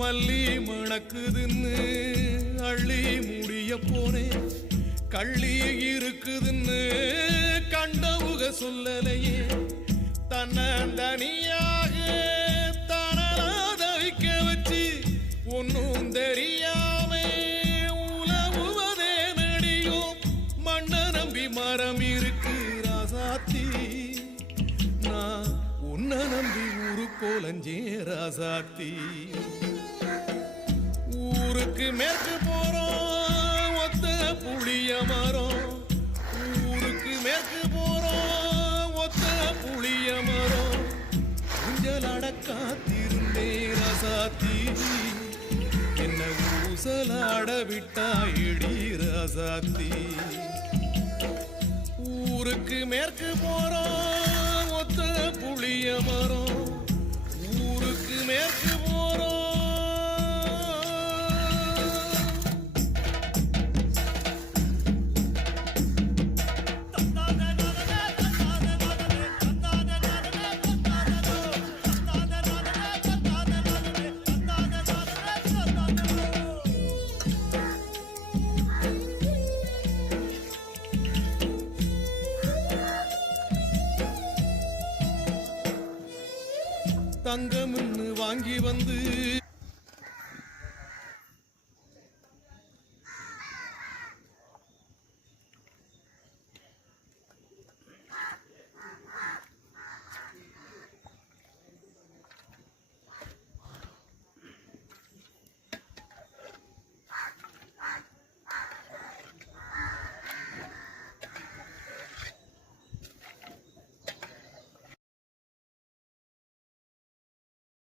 மல்லி மணக்குதுன்னு அள்ளி முடிய போனேன், கள்ளி இருக்குதுன்னு கண்டவுக சொல்லலையே. தன்னந்தனியாக தனலாத வைக்க வச்சு ஒன்னும் தெரியாம உலவுவதே நடியும். மண்ண நம்பி மரம் இருக்கு ராசாத்தி, நான் உன்ன நம்பி ஊரு கோலஞ்சே ராசாத்தி. ஊருக்கு மேற்கு போறோம் ஒத்த புளிய மரம், ஊருக்கு மேற்கு போறோம் ஒத்த புளிய மரம். ஊஞ்சல் அடக்காத்திருந்தே ராசாத்தி, என்ன ஊசலாட விட்டாயிடி ராசாத்தி. ஊருக்கு மேற்கு போறோம் ஒத்த புளிய மரம், ஊருக்கு மேற்கு போறோம். தங்கம்னு வாங்கி வந்து